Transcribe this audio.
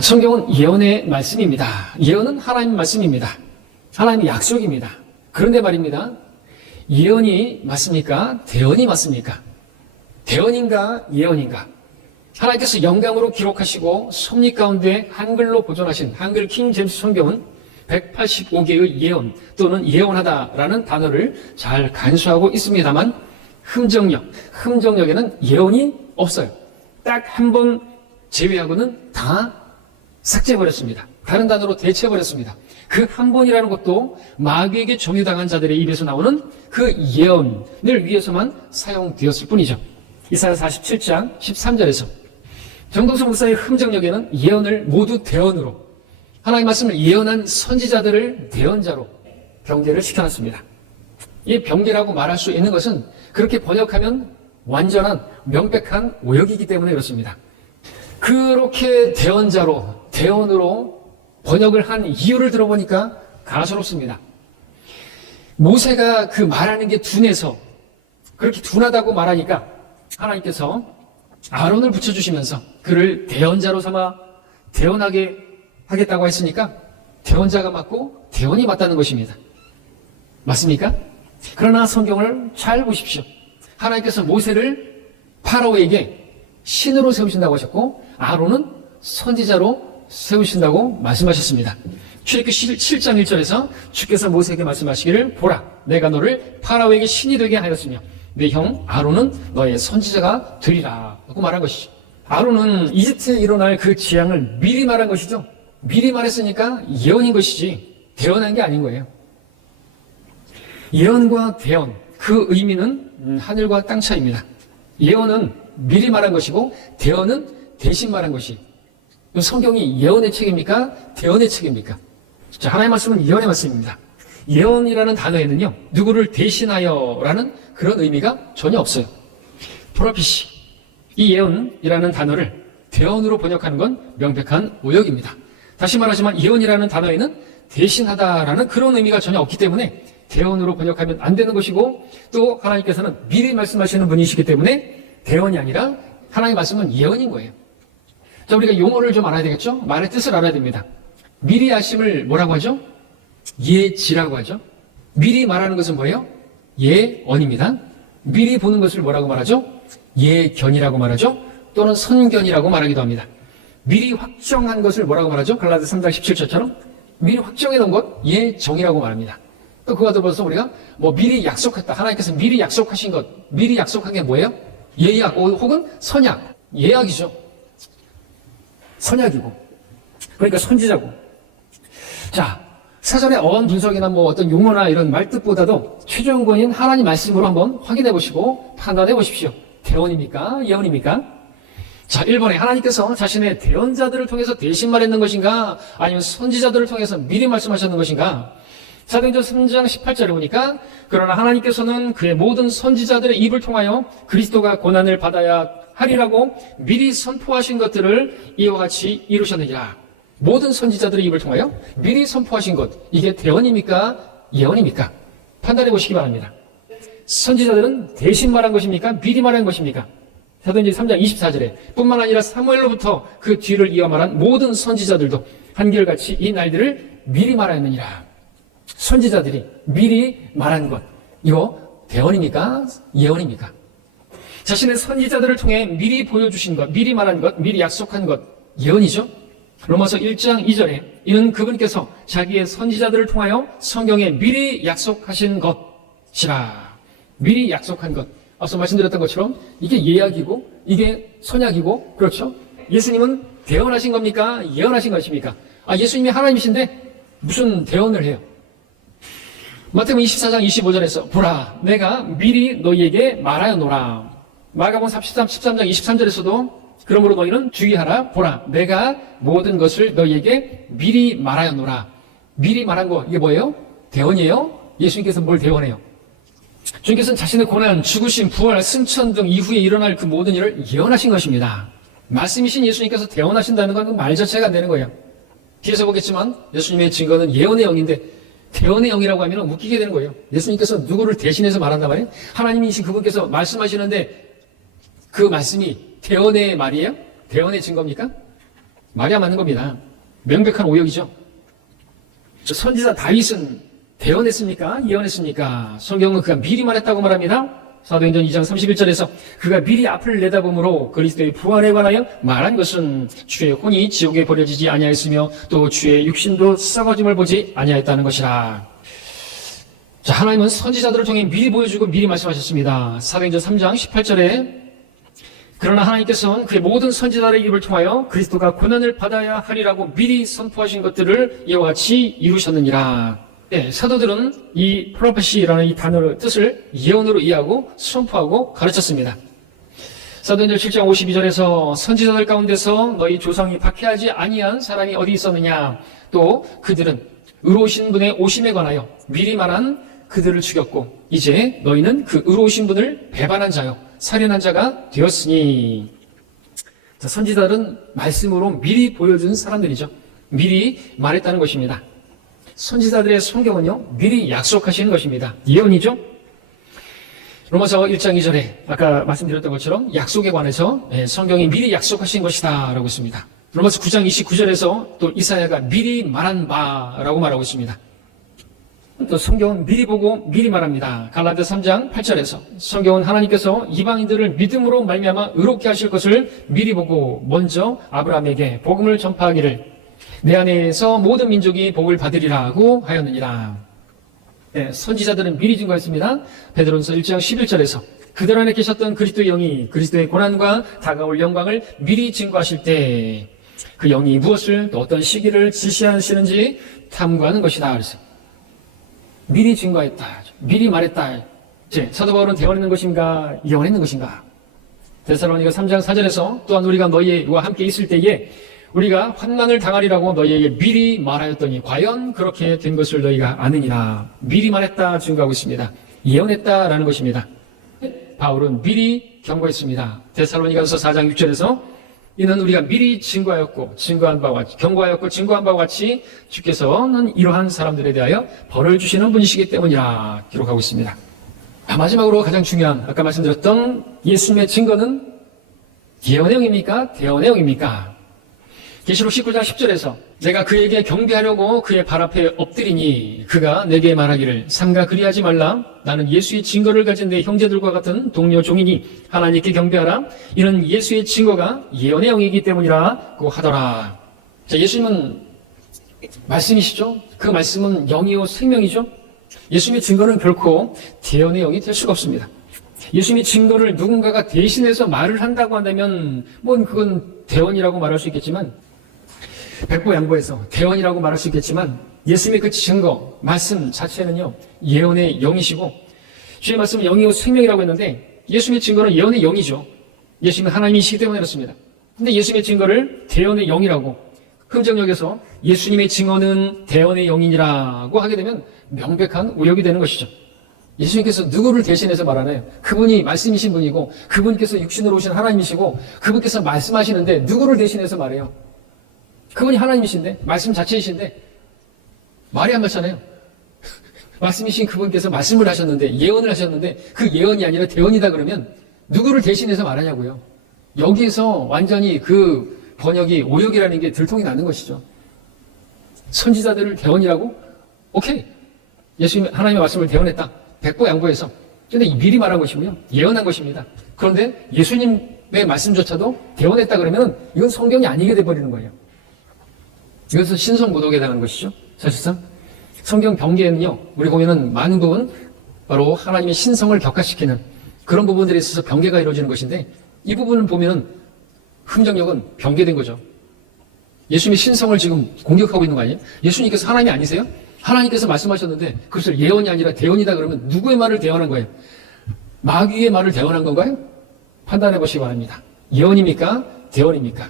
성경은 예언의 말씀입니다. 예언은 하나님의 말씀입니다. 하나님의 약속입니다. 그런데 말입니다. 예언이 맞습니까? 대언이 맞습니까? 대언인가? 예언인가? 하나님께서 영감으로 기록하시고 섭리 가운데 한글로 보존하신 한글 킹 제임스 성경은 185개의 예언 또는 예언하다라는 단어를 잘 간수하고 있습니다만 흠정역에는 예언이 없어요. 딱 한 번 제외하고는 다 삭제해버렸습니다. 다른 단어로 대체해버렸습니다. 그 한 번이라는 것도 마귀에게 점유당한 자들의 입에서 나오는 그 예언을 위해서만 사용되었을 뿐이죠. 이사야 47장 13절에서 정동수 목사의 흠정역에는 예언을 모두 대언으로 하나님의 말씀을 예언한 선지자들을 대언자로 병제를 시켜놨습니다. 이 병제라고 말할 수 있는 것은 그렇게 번역하면 완전한 명백한 오역이기 때문에 그렇습니다. 그렇게 대언자로 대언으로 번역을 한 이유를 들어보니까 가소롭습니다. 모세가 그 말하는 게 둔해서 그렇게 둔하다고 말하니까 하나님께서 아론을 붙여주시면서 그를 대언자로 삼아 대언하게 하겠다고 했으니까 대언자가 맞고 대언이 맞다는 것입니다. 맞습니까? 그러나 성경을 잘 보십시오. 하나님께서 모세를 파라오에게 신으로 세우신다고 하셨고 아론은 선지자로 세우신다고 말씀하셨습니다. 출애굽기 7장 1절에서 주께서 모세에게 말씀하시기를 보라 내가 너를 파라오에게 신이 되게 하였으며 내 형 아론은 너의 선지자가 되리라 라고 말한 것이죠. 아론은 이집트에 일어날 그 재앙을 미리 말한 것이죠. 미리 말했으니까 예언인 것이지 대언한 게 아닌 거예요. 예언과 대언 그 의미는 하늘과 땅 차이입니다. 예언은 미리 말한 것이고 대언은 대신 말한 것이. 성경이 예언의 책입니까? 대언의 책입니까? 자, 하나님의 말씀은 예언의 말씀입니다. 예언이라는 단어에는요 누구를 대신하여라는 그런 의미가 전혀 없어요. 프로피시 이 예언이라는 단어를 대언으로 번역하는 건 명백한 오역입니다. 다시 말하지만 예언이라는 단어에는 대신하다라는 그런 의미가 전혀 없기 때문에 대언으로 번역하면 안 되는 것이고 또 하나님께서는 미리 말씀하시는 분이시기 때문에 대언이 아니라 하나님의 말씀은 예언인 거예요. 자, 우리가 용어를 좀 알아야 되겠죠? 말의 뜻을 알아야 됩니다. 미리 아심을 뭐라고 하죠? 예지라고 하죠. 미리 말하는 것은 뭐예요? 예언입니다. 미리 보는 것을 뭐라고 말하죠? 예견이라고 말하죠. 또는 선견이라고 말하기도 합니다. 미리 확정한 것을 뭐라고 말하죠? 갈라디아 3장 17절처럼 미리 확정해 놓은 것 예정이라고 말합니다. 또 그와 더불어서 우리가 뭐 미리 약속했다. 하나님께서 미리 약속하신 것, 미리 약속한 게 뭐예요? 예약 혹은 선약. 예약이죠. 선약이고. 그러니까 선지자고. 자, 사전의 어원 분석이나 뭐 어떤 용어나 이런 말뜻보다도 최종 권위인 하나님 말씀으로 한번 확인해 보시고 판단해 보십시오. 대언입니까? 예언입니까? 자, 1번에 하나님께서 자신의 대언자들을 통해서 대신 말했는 것인가? 아니면 선지자들을 통해서 미리 말씀하셨는 것인가? 사도행전 3장 18절에 보니까 그러나 하나님께서는 그의 모든 선지자들의 입을 통하여 그리스도가 고난을 받아야 하리라고 미리 선포하신 것들을 이와 같이 이루셨느니라. 모든 선지자들의 입을 통하여 미리 선포하신 것, 이게 대언입니까? 예언입니까? 판단해 보시기 바랍니다. 선지자들은 대신 말한 것입니까? 미리 말한 것입니까? 사도행전 3장 24절에 뿐만 아니라 사무엘로부터 그 뒤를 이어 말한 모든 선지자들도 한결같이 이 날들을 미리 말하였느니라. 선지자들이 미리 말한 것, 이거 대언입니까? 예언입니까? 자신의 선지자들을 통해 미리 보여주신 것, 미리 말한 것, 미리 약속한 것, 예언이죠. 로마서 1장 2절에 이는 그분께서 자기의 선지자들을 통하여 성경에 미리 약속하신 것이라. 미리 약속한 것. 앞서 말씀드렸던 것처럼 이게 예약이고 이게 선약이고 그렇죠. 예수님은 대언하신 겁니까? 예언하신 것입니까? 예수님이 하나님이신데 무슨 대언을 해요? 마태복음 24장 25절에서 보라 내가 미리 너희에게 말하여노라. 마가복음 13장 23절에서도 그러므로 너희는 주의하라. 보라 내가 모든 것을 너희에게 미리 말하여노라. 미리 말한 거 이게 뭐예요? 대언이에요? 예수님께서 뭘 대언해요? 주님께서는 자신의 고난, 죽으심, 부활, 승천 등 이후에 일어날 그 모든 일을 예언하신 것입니다. 말씀이신 예수님께서 대언하신다는 건 그 말 자체가 안 되는 거예요. 뒤에서 보겠지만 예수님의 증거는 예언의 영인데 대언의 영이라고 하면 웃기게 되는 거예요. 예수님께서 누구를 대신해서 말한단 말이에요? 하나님이신 그분께서 말씀하시는데 그 말씀이 대언의 말이에요? 대언의 증거입니까? 말이 안 맞는 겁니다. 명백한 오역이죠. 선지자 다윗은 대언했습니까? 예언했습니까? 성경은 그가 미리 말했다고 말합니다. 사도행전 2장 31절에서 그가 미리 앞을 내다보므로 그리스도의 부활에 관하여 말한 것은 주의 혼이 지옥에 버려지지 아니하였으며 또 주의 육신도 썩어짐을 보지 아니하였다는 것이라. 자, 하나님은 선지자들을 통해 미리 보여주고 미리 말씀하셨습니다. 사도행전 3장 18절에 그러나 하나님께서는 그의 모든 선지자들의 입을 통하여 그리스도가 고난을 받아야 하리라고 미리 선포하신 것들을 이와 같이 이루셨느니라. 네, 사도들은 이 프로페시라는 이 단어의 뜻을 예언으로 이해하고 선포하고 가르쳤습니다. 사도행전 7장 52절에서 선지자들 가운데서 너희 조상이 박해하지 아니한 사람이 어디 있었느냐. 또 그들은 의로우신 분의 오심에 관하여 미리 말한 그들을 죽였고 이제 너희는 그 의로우신 분을 배반한 자요 살인한 자가 되었으니. 자, 선지자들은 말씀으로 미리 보여준 사람들이죠. 미리 말했다는 것입니다. 선지자들의 성경은요, 미리 약속하시는 것입니다. 예언이죠. 로마서 1장 2절에 아까 말씀드렸던 것처럼 약속에 관해서 성경이 미리 약속하신 것이다 라고 했습니다. 로마서 9장 29절에서 또 이사야가 미리 말한 바라고 말하고 있습니다. 또 성경은 미리 보고 미리 말합니다. 갈라디아 3장 8절에서 성경은 하나님께서 이방인들을 믿음으로 말미암아 의롭게 하실 것을 미리 보고 먼저 아브라함에게 복음을 전파하기를 내 안에서 모든 민족이 복을 받으리라고 하였느니라. 네, 선지자들은 미리 증거했습니다. 베드로전서 1장 11절에서 그들 안에 계셨던 그리스도의 영이 그리스도의 고난과 다가올 영광을 미리 증거하실 때 그 영이 무엇을 또 어떤 시기를 지시하시는지 탐구하는 것이다. 그래서 미리 증거했다. 미리 말했다. 이제 사도 바울은 대언했는 것인가 예언했는 것인가. 데살로니가 3장 4절에서 또한 우리가 너희와 함께 있을 때에 우리가 환난을 당하리라고 너희에게 미리 말하였더니 과연 그렇게 된 것을 너희가 아느니라. 미리 말했다 증거하고 있습니다. 예언했다라는 것입니다. 바울은 미리 경고했습니다. 데살로니가서 4장 6절에서 이는 우리가 미리 증거하였고 증거한 바와 같이 경고하였고 증거한 바와 같이 주께서는 이러한 사람들에 대하여 벌을 주시는 분이시기 때문이라 기록하고 있습니다. 마지막으로 가장 중요한 아까 말씀드렸던 예수님의 증거는 예언의 영입니까? 대언의 영입니까? 계시록 19장 10절에서 내가 그에게 경배하려고 그의 발 앞에 엎드리니 그가 내게 말하기를 삼가 그리하지 말라. 나는 예수의 증거를 가진 내 형제들과 같은 동료 종이니 하나님께 경배하라. 이는 예수의 증거가 예언의 영이기 때문이라고 하더라. 자, 예수님은 말씀이시죠. 그 말씀은 영이요 생명이죠. 예수님의 증거는 결코 대언의 영이 될 수가 없습니다. 예수님의 증거를 누군가가 대신해서 말을 한다고 한다면 그건 대언이라고 말할 수 있겠지만 백보양보해서 대언이라고 말할 수 있겠지만 예수님의 그 증거, 말씀 자체는요 예언의 영이시고 주의 말씀은 영이요 생명이라고 했는데 예수님의 증거는 예언의 영이죠. 예수님은 하나님이시기 때문에 그렇습니다. 근데 예수님의 증거를 대언의 영이라고 흠정역에서 예수님의 증언은 대언의 영이라고 하게 되면 명백한 오역이 되는 것이죠. 예수님께서 누구를 대신해서 말하나요? 그분이 말씀이신 분이고 그분께서 육신으로 오신 하나님이시고 그분께서 말씀하시는데 누구를 대신해서 말해요? 그분이 하나님이신데 말씀 자체이신데 말이 안 맞잖아요. 말씀이신 그분께서 말씀을 하셨는데 예언을 하셨는데 그 예언이 아니라 대언이다 그러면 누구를 대신해서 말하냐고요. 여기에서 완전히 그 번역이 오역이라는 게 들통이 나는 것이죠. 선지자들을 대언이라고? 오케이. 예수님 하나님의 말씀을 대언했다. 백보양보해서. 근데 미리 말한 것이고요. 예언한 것입니다. 그런데 예수님의 말씀조차도 대언했다 그러면 이건 성경이 아니게 돼버리는 거예요. 이것은 신성모독에 해당하는 것이죠. 사실상 성경 병계에는요 우리 보면은 많은 부분 바로 하나님의 신성을 격화시키는 그런 부분들에 있어서 병계가 이루어지는 것인데 이 부분을 보면은 흠정역은 병계된 거죠. 예수님의 신성을 지금 공격하고 있는 거 아니에요? 예수님께서 하나님이 아니세요? 하나님께서 말씀하셨는데 그것을 예언이 아니라 대언이다 그러면 누구의 말을 대언한 거예요? 마귀의 말을 대언한 건가요? 판단해 보시기 바랍니다. 예언입니까? 대언입니까?